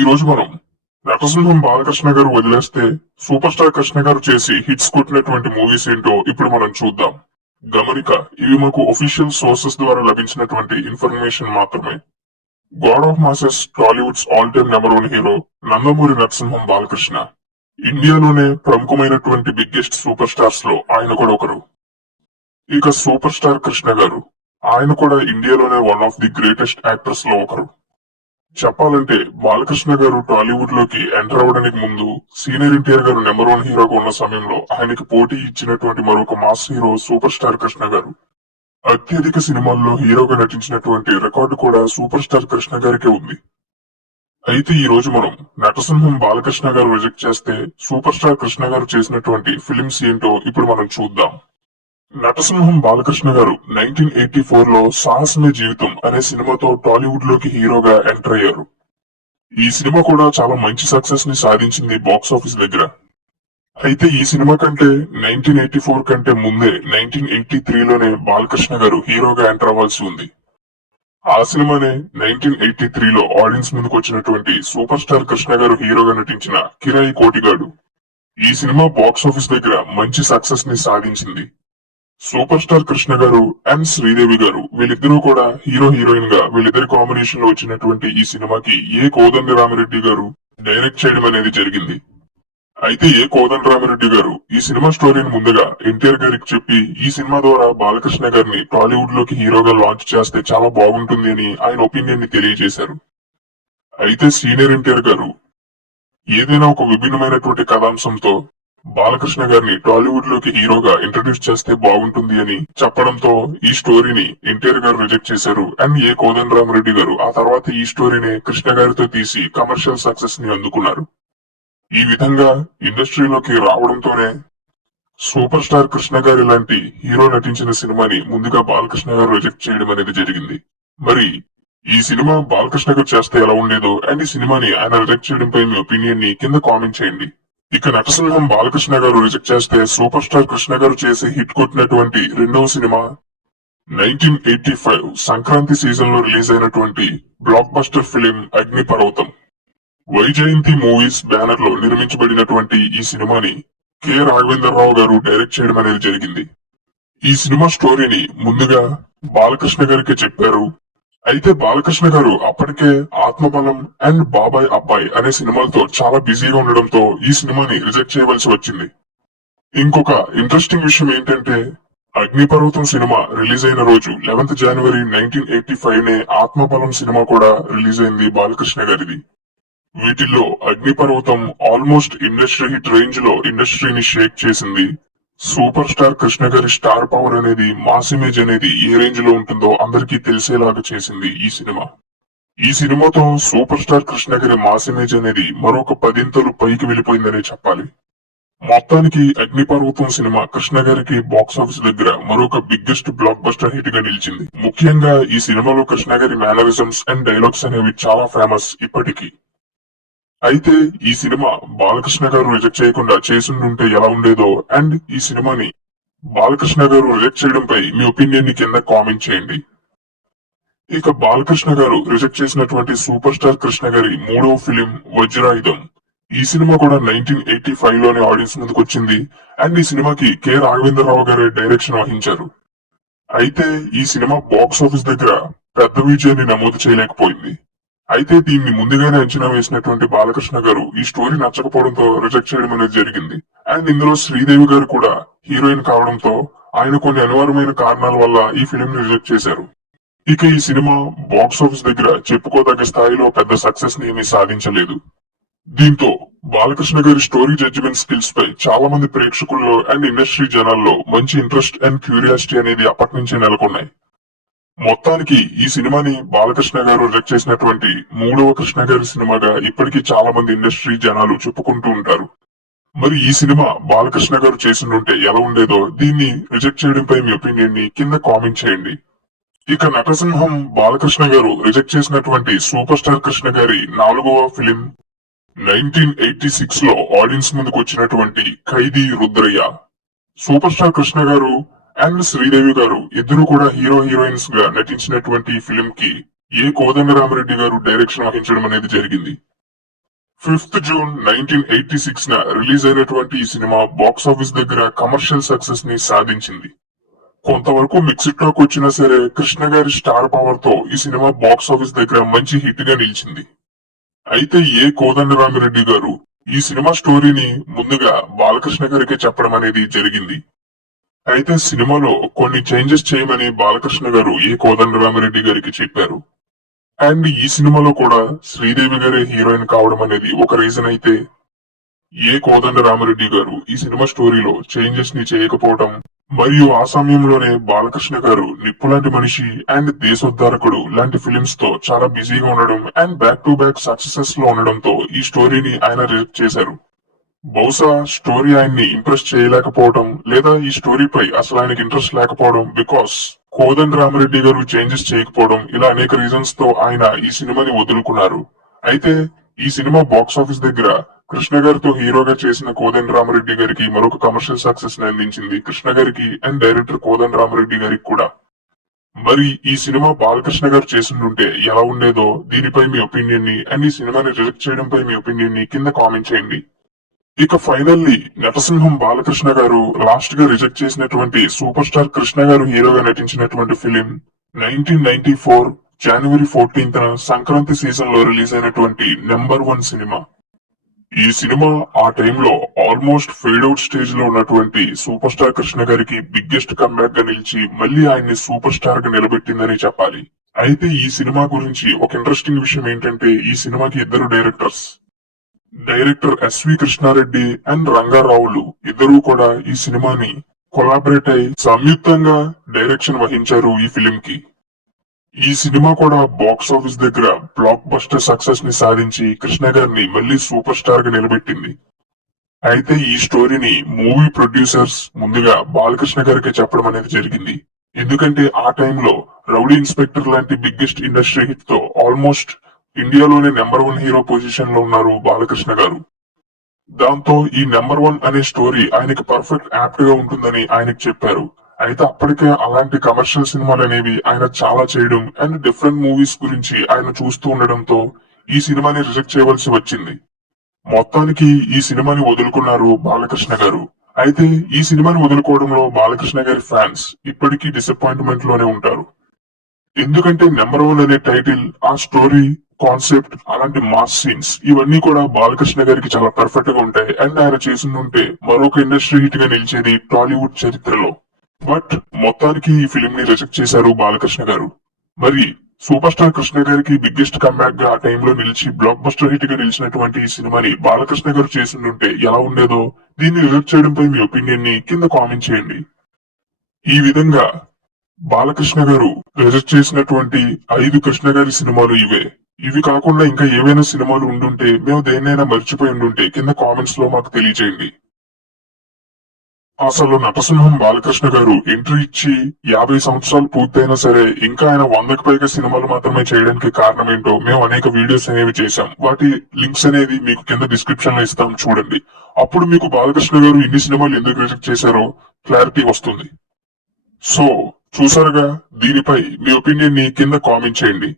ఈ రోజు మనం నటసింహం బాలకృష్ణ గారు వదిలేస్తే సూపర్ స్టార్ కృష్ణ గారు చేసి హిట్స్ కొట్టినటువంటి మూవీస్ ఏంటో ఇప్పుడు మనం చూద్దాం. గమనిక ఇవి మాకు ఒఫీషియల్ సోర్సెస్ ద్వారా లభించినటువంటి ఇన్ఫర్మేషన్ మాత్రమే. God of masses Tollywood's all time number one hero Nandamuri Narasimham Balakrishna. ఇండియాలోనే ప్రముఖమైనటువంటి బిగ్గెస్ట్ సూపర్ స్టార్స్లో ఆయన కూడా ఒకరు. ఇక సూపర్ స్టార్ కృష్ణ గారు. ఆయన కూడా ఇండియాలోనే వన్ ఆఫ్ ది గ్రేటెస్ట్ యాక్టర్స్లో ఒకరు. చెప్పాలంటే బాలకృష్ణ గారు టాలీవుడ్లోకి ఎంటర్ అవ్వడానికి ముందు సీనియర్ ఎన్టీఆర్ గారు నెంబర్ వన్ హీరోగా ఉన్న సమయంలో ఆయనకి పోటీ ఇచ్చినటువంటి మరొక mass hero super star Krishna గారు. అత్యధిక సినిమాల్లో హీరోగా నటించినటువంటి రికార్డు కూడా సూపర్ స్టార్ కృష్ణ గారికే ఉంది. అయితే ఈ రోజు మనం నటసింహం బాలకృష్ణ గారు రిజెక్ట్ చేస్తే సూపర్ స్టార్ కృష్ణ గారు చేసినటువంటి ఫిలిమ్స్ ఏంటో ఇప్పుడు మనం చూద్దాం. నటసింహం బాలకృష్ణ గారు నైన్టీన్ ఎయిటీ ఫోర్లో సాహసమే జీవితం అనే సినిమాతో టాలీవుడ్లోకి హీరోగా ఎంటర్ అయ్యారు. ఈ సినిమా కూడా చాలా మంచి సక్సెస్ని సాధించింది బాక్స్ ఆఫీస్ దగ్గర. అయితే ఈ సినిమా కంటే నైన్టీన్ ఎయిటీ ఫోర్ కంటే ముందే నైన్టీన్ ఎయిటీ త్రీలోనే బాలకృష్ణ గారు హీరోగా ఎంటర్ అవ్వాల్సి ఉంది. ఆ సినిమానే నైన్టీన్ ఎయిటీ త్రీలో ఆడియన్స్ ముందుకు వచ్చినటువంటి సూపర్ స్టార్ కృష్ణ గారు హీరోగా నటించిన కిరాయి కోటిగాడు. ఈ సినిమా బాక్స్ ఆఫీస్ దగ్గర మంచి సక్సెస్ని సాధించింది. సూపర్ స్టార్ కృష్ణ గారు అండ్ శ్రీదేవి గారు వీళ్ళిద్దరూ కూడా హీరో హీరోయిన్గా వీళ్ళిద్దరి కాంబినేషన్లో వచ్చినటువంటి ఈ సినిమాకి ఏ కోదండ రామిరెడ్డి గారు డైరెక్ట్ చేయడం అనేది జరిగింది. అయితే ఏ కోదండ రామిరెడ్డి గారు ఈ సినిమా స్టోరీని ముందుగా ఎన్టీఆర్ గారికి చెప్పి ఈ సినిమా ద్వారా బాలకృష్ణ గారిని టాలీవుడ్లోకి హీరోగా లాంచ్ చేస్తే చాలా బాగుంటుంది అని ఆయన ఒపీనియన్ని తెలియజేశారు. అయితే సీనియర్ ఎన్టీఆర్ గారు ఏదైనా ఒక విభిన్నమైనటువంటి కథాంశంతో బాలకృష్ణ గారిని టాలీవుడ్లోకి హీరోగా ఇంట్రడ్యూస్ చేస్తే బాగుంటుంది అని చెప్పడంతో ఈ స్టోరీని ఎన్టీఆర్ గారు రిజెక్ట్ చేశారు. అండ్ ఏ కోదండరామరెడ్డి గారు ఆ తర్వాత ఈ స్టోరీని కృష్ణ గారితో తీసి కమర్షియల్ సక్సెస్ని అందుకున్నారు. ఈ విధంగా ఇండస్ట్రీలోకి రావడంతోనే సూపర్ స్టార్ కృష్ణ గారి లాంటి హీరో నటించిన సినిమాని ముందుగా బాలకృష్ణ గారు రిజెక్ట్ చేయడం అనేది జరిగింది. మరి ఈ సినిమా బాలకృష్ణ గారు చేస్తే ఎలా ఉండేదో అండ్ ఈ సినిమాని ఆయన రిజెక్ట్ చేయడంపై మీ ఒపీనియన్ని కింద కామెంట్ చేయండి. ఇక నటసింహం బాలకృష్ణ గారు రిజెక్ట్ చేస్తే సూపర్ స్టార్ కృష్ణ గారు చేసి హిట్ కొట్టినటువంటి రెండవ cinema nineteen eighty five Sankranti సీజన్లో రిలీజ్ అయినటువంటి బ్లాక్ బస్టర్ ఫిలిం అగ్నిపర్వతం వైజయంతి మూవీస్ బ్యానర్లో నిర్మించబడినటువంటి ఈ సినిమాని కె రాఘవేంద్రరావు గారు డైరెక్ట్ చేయడం అనేది జరిగింది. ఈ సినిమా స్టోరీని ముందుగా బాలకృష్ణ గారికి చెప్పారు అయితే బాలకృష్ణ గారు అప్పటికే ఆత్మబలం అండ్ బాబాయ్ అబ్బాయి అనే సినిమాలతో చాలా బిజీగా ఉండడంతో ఈ సినిమాని రిజెక్ట్ చేయవలసి వచ్చింది. ఇంకొక ఇంట్రెస్టింగ్ విషయం ఏంటంటే అగ్నిపర్వతం సినిమా రిలీజ్ అయిన రోజు eleventh January nineteen eighty five నే ఆత్మబలం సినిమా కూడా రిలీజ్ అయింది బాలకృష్ణ గారిది. వీటిల్లో అగ్నిపర్వతం ఆల్మోస్ట్ ఇండస్ట్రీ హిట్ రేంజ్లో ఇండస్ట్రీని షేక్ చేసింది సూపర్ స్టార్ కృష్ణ గారి స్టార్ పవర్ అనేది మాస్ ఇమేజ్ అనేది ఏ రేంజ్లో ఉంటుందో అందరికీ తెలిసేలాగా చేసింది ఈ సినిమా. ఈ సినిమాతో సూపర్ స్టార్ కృష్ణ గారి మాస్ ఇమేజ్ అనేది మరొక పదింతలు పైకి వెళ్ళిపోయిందనే చెప్పాలి. మొత్తానికి అగ్నిపర్వతం సినిమా కృష్ణ గారికి బాక్స్ ఆఫీస్ దగ్గర మరొక బిగ్గెస్ట్ బ్లాక్ బస్టర్ హిట్గా నిలిచింది. ముఖ్యంగా ఈ సినిమాలో కృష్ణ గారి మేనరిజమ్స్ అండ్ డైలాగ్స్ అనేవి చాలా ఫేమస్ ఇప్పటికీ. అయితే ఈ సినిమా బాలకృష్ణ గారు రిజెక్ట్ చేయకుండా చేసుండుంటే ఎలా ఉండేదో అండ్ ఈ సినిమాని బాలకృష్ణ గారు రిజెక్ట్ చేయడంపై మీ ఒపీనియన్ని కింద కామెంట్ చేయండి. ఇక బాలకృష్ణ గారు రిజెక్ట్ చేసినటువంటి సూపర్ స్టార్ కృష్ణ గారి మూడవ ఫిలిం వజ్రాయుధం. ఈ సినిమా కూడా నైన్టీన్ ఎయిటీ ఫైవ్లోనే ఆడియన్స్ ముందుకు వచ్చింది అండ్ ఈ సినిమాకి కె రాఘవేంద్రరావు గారే డైరెక్షన్ వహించారు. అయితే ఈ సినిమా బాక్స్ ఆఫీస్ దగ్గర పెద్ద విజయాన్ని నమోదు చేయలేకపోయింది. అయితే దీన్ని ముందుగానే అంచనా వేసినటువంటి బాలకృష్ణ గారు ఈ స్టోరీ నచ్చకపోవడంతో రిజెక్ట్ చేయడం అనేది జరిగింది. అండ్ ఇందులో శ్రీదేవి గారు కూడా హీరోయిన్ కావడంతో ఆయన కొన్ని అనివార్యమైన కారణాల వల్ల ఈ ఫిలిం ని రిజెక్ట్ చేశారు. ఇక ఈ సినిమా బాక్స్ ఆఫీస్ దగ్గర చెప్పుకోదగ్గ స్థాయిలో పెద్ద సక్సెస్ని ఏమీ సాధించలేదు. దీంతో బాలకృష్ణ గారి స్టోరీ జడ్జిమెంట్ స్కిల్స్ పై చాలా మంది ప్రేక్షకుల్లో అండ్ ఇండస్ట్రీ జనాల్లో మంచి ఇంట్రెస్ట్ అండ్ క్యూరియాసిటీ అనేది అప్పటి నుంచే నెలకొన్నాయి. మొత్తానికి ఈ సినిమాని బాలకృష్ణ గారు రిజెక్ట్ చేసినటువంటి మూడవ కృష్ణ గారి సినిమాగా ఇప్పటికీ చాలా మంది ఇండస్ట్రీ జనాలు చెప్పుకుంటూ ఉంటారు. మరి ఈ సినిమా బాలకృష్ణ గారు చేసిండుంటే ఎలా ఉండేదో దీన్ని రిజెక్ట్ చేయడంపై మీ ఒపీనియన్ని కింద కామెంట్ చేయండి. ఇక నటసింహం బాలకృష్ణ గారు రిజెక్ట్ చేసినటువంటి సూపర్ స్టార్ కృష్ణ గారి నాలుగవ ఫిలిం నైన్టీన్ ఎయిటీ సిక్స్లో ఆడియన్స్ ముందుకు వచ్చినటువంటి ఖైదీ రుద్రయ్య. సూపర్ స్టార్ కృష్ణ గారు అండ్ శ్రీదేవి గారు ఇద్దరు కూడా హీరో హీరోయిన్స్గా నటించినటువంటి ఫిలిం కి ఏ కోదండరామరెడ్డి గారు డైరెక్షన్ వహించడం అనేది జరిగింది. Fifth June nineteen eighty six న రిలీజ్ అయినటువంటి ఈ సినిమా బాక్స్ ఆఫీస్ దగ్గర కమర్షియల్ సక్సెస్ని సాధించింది. కొంతవరకు మిక్స్డ్ టాక్ వచ్చినా సరే కృష్ణ గారి స్టార్ పవర్తో ఈ సినిమా బాక్స్ ఆఫీస్ దగ్గర మంచి హిట్గా నిలిచింది. అయితే ఏ కోదండరామిరెడ్డి గారు ఈ సినిమా స్టోరీని ముందుగా బాలకృష్ణ గారికి చెప్పడం అనేది జరిగింది. అయితే సినిమాలో కొన్ని చేంజెస్ చేయమని బాలకృష్ణ గారు ఏ కోదండరామరెడ్డి గారికి చెప్పారు. అండ్ ఈ సినిమాలో కూడా శ్రీదేవి గారే హీరోయిన్ కావడం అనేది ఒక రీజన్ అయితే. ఏ కోదండరామరెడ్డి గారు ఈ సినిమా స్టోరీలో చేంజెస్ని చేయకపోవడం మరియు ఆ సమయంలోనే బాలకృష్ణ గారు నిప్పు లాంటి మనిషి అండ్ దేశోద్ధారకుడు లాంటి ఫిలిమ్స్తో చాలా బిజీగా ఉండడం అండ్ బ్యాక్ టు బ్యాక్ సక్సెసెస్లో ఉండడంతో ఈ స్టోరీని ఆయన రిజెక్ట్ చేశారు. బహుశా స్టోరీ ఆయన్ని ఇంప్రెస్ చేయలేకపోవడం లేదా ఈ స్టోరీపై అసలు ఆయనకి ఇంట్రెస్ట్ లేకపోవడం బికాస్ కోదండ్ రామరెడ్డి గారు చేంజెస్ చేయకపోవడం ఇలా అనేక రీజన్స్తో ఆయన ఈ సినిమాని వదులుకున్నారు. అయితే ఈ సినిమా బాక్స్ ఆఫీస్ దగ్గర కృష్ణ గారితో హీరోగా చేసిన కోదండ రామరెడ్డి గారికి మరొక కమర్షియల్ సక్సెస్ని అందించింది కృష్ణ గారికి అండ్ డైరెక్టర్ కోదండ రామరెడ్డి గారికి కూడా. మరి ఈ సినిమా బాలకృష్ణ గారు చేసిండుంటే ఎలా ఉండేదో దీనిపై మీ ఒపీనియన్ని అండ్ ఈ సినిమాని రిజెక్ట్ చేయడంపై మీ ఒపీనియన్ని కింద కామెంట్ చేయండి. ఇక ఫైనల్లీ నటసింహం బాలకృష్ణ గారు లాస్ట్గా రిజెక్ట్ చేసినటువంటి సూపర్ స్టార్ కృష్ణ గారు హీరోగా నటించినటువంటి ఫిలిం నైన్టీన్ నైన్టీ ఫోర్ జనవరి ఫోర్టీన్త్ సంక్రాంతి సీజన్లో రిలీజ్ అయినటువంటి నెంబర్ వన్ సినిమా. ఈ సినిమా ఆ టైంలో ఆల్మోస్ట్ ఫేడ్ అవుట్ స్టేజ్లో ఉన్నటువంటి సూపర్ స్టార్ కృష్ణ గారికి బిగ్గెస్ట్ కమ్బ్యాక్గా నిలిచి మళ్ళీ ఆయన్ని సూపర్ స్టార్గా నిలబెట్టిందని చెప్పాలి. అయితే ఈ సినిమా గురించి ఒక ఇంట్రెస్టింగ్ విషయం ఏంటంటే ఈ సినిమాకి ఇద్దరు directors director S V Krishna Reddy and రంగారావులు ఇద్దరూ కూడా ఈ సినిమాని కొలాబరేట్ అయి సంయుక్తంగా డైరెక్షన్ వహించారు ఈ ఫిలిం కి ఈ సినిమా కూడా బాక్స్ ఆఫీస్ దగ్గర బ్లాక్ బస్టర్ సక్సెస్ని సాధించి కృష్ణ గారిని మళ్ళీ సూపర్ స్టార్గా నిలబెట్టింది. అయితే ఈ స్టోరీని మూవీ ప్రొడ్యూసర్స్ ముందుగా బాలకృష్ణ గారికి చెప్పడం అనేది జరిగింది. ఎందుకంటే ఆ టైంలో రౌడీ ఇన్స్పెక్టర్ లాంటి బిగ్గెస్ట్ ఇండస్ట్రీ హిట్తో ఆల్మోస్ట్ ఇండియాలోనే నెంబర్ వన్ హీరో పొజిషన్లో ఉన్నారు బాలకృష్ణ గారు. దాంతో ఈ నెంబర్ వన్ అనే స్టోరీ ఆయనకి పర్ఫెక్ట్ యాప్ట్గా ఉంటుందని ఆయనకు చెప్పారు. అయితే అప్పటికే అలాంటి కమర్షియల్ సినిమాలు అనేవి ఆయన చాలా చేయడం అండ్ డిఫరెంట్ మూవీస్ గురించి ఆయన చూస్తూ ఉండడంతో ఈ సినిమాని రిజెక్ట్ చేయవలసి వచ్చింది. మొత్తానికి ఈ సినిమాని వదులుకున్నారు బాలకృష్ణ గారు. అయితే ఈ సినిమాని వదులుకోవడంలో బాలకృష్ణ గారి ఫ్యాన్స్ ఇప్పటికీ డిసప్పాయింట్మెంట్లోనే ఉంటారు. ఎందుకంటే నెంబర్ వన్ అనే టైటిల్ ఆ స్టోరీ కాన్సెప్ట్ అలాంటి మాస్ సీన్స్ ఇవన్నీ కూడా బాలకృష్ణ గారికి చాలా పర్ఫెక్ట్గా ఉంటాయి. అండ్ ఆయన చేసిందంటే మరొక ఇండస్ట్రీ హిట్గా నిలిచేది టాలీవుడ్ చరిత్రలో. బట్ మొత్తానికి ఈ ఫిలిం ని రిజెక్ట్ చేశారు బాలకృష్ణ గారు. మరి సూపర్ స్టార్ కృష్ణ గారికి బిగ్గెస్ట్ కమ్బ్యాక్గా ఆ టైంలో నిలిచి బ్లాక్ బస్టర్ హిట్గా నిలిచినటువంటి ఈ సినిమాని బాలకృష్ణ గారు చేసిండుంటే ఎలా ఉండేదో దీన్ని రిజెక్ట్ చేయడంపై మీ ఒపీనియన్ని కింద కామెంట్ చేయండి. ఈ విధంగా బాలకృష్ణ గారు రిజెక్ట్ చేసినటువంటి ఐదు కృష్ణ గారి సినిమాలు ఇవే. ఇవి కాకుండా ఇంకా ఏవైనా సినిమాలు ఉండుంటే మేము దేన్నైనా మర్చిపోయి ఉండుంటే కింద కామెంట్స్లో మాకు తెలియజేయండి. అసలు నటసింహం బాలకృష్ణ గారు ఎంట్రీ ఇచ్చి యాభై సంవత్సరాలు పూర్తయినా సరే ఇంకా ఆయన వందకు పైగా సినిమాలు మాత్రమే చేయడానికి కారణం ఏంటో మేము అనేక వీడియోస్ అనేవి చేశాం. వాటి లింక్స్ అనేది మీకు కింద డిస్క్రిప్షన్లో ఇస్తాం చూడండి. అప్పుడు మీకు బాలకృష్ణ గారు ఇన్ని సినిమాలు ఎందుకు రిజెక్ట్ చేశారో క్లారిటీ వస్తుంది. సో చూసారుగా దీనిపై మీ ఒపీనియన్ని కింద కామెంట్ చేయండి.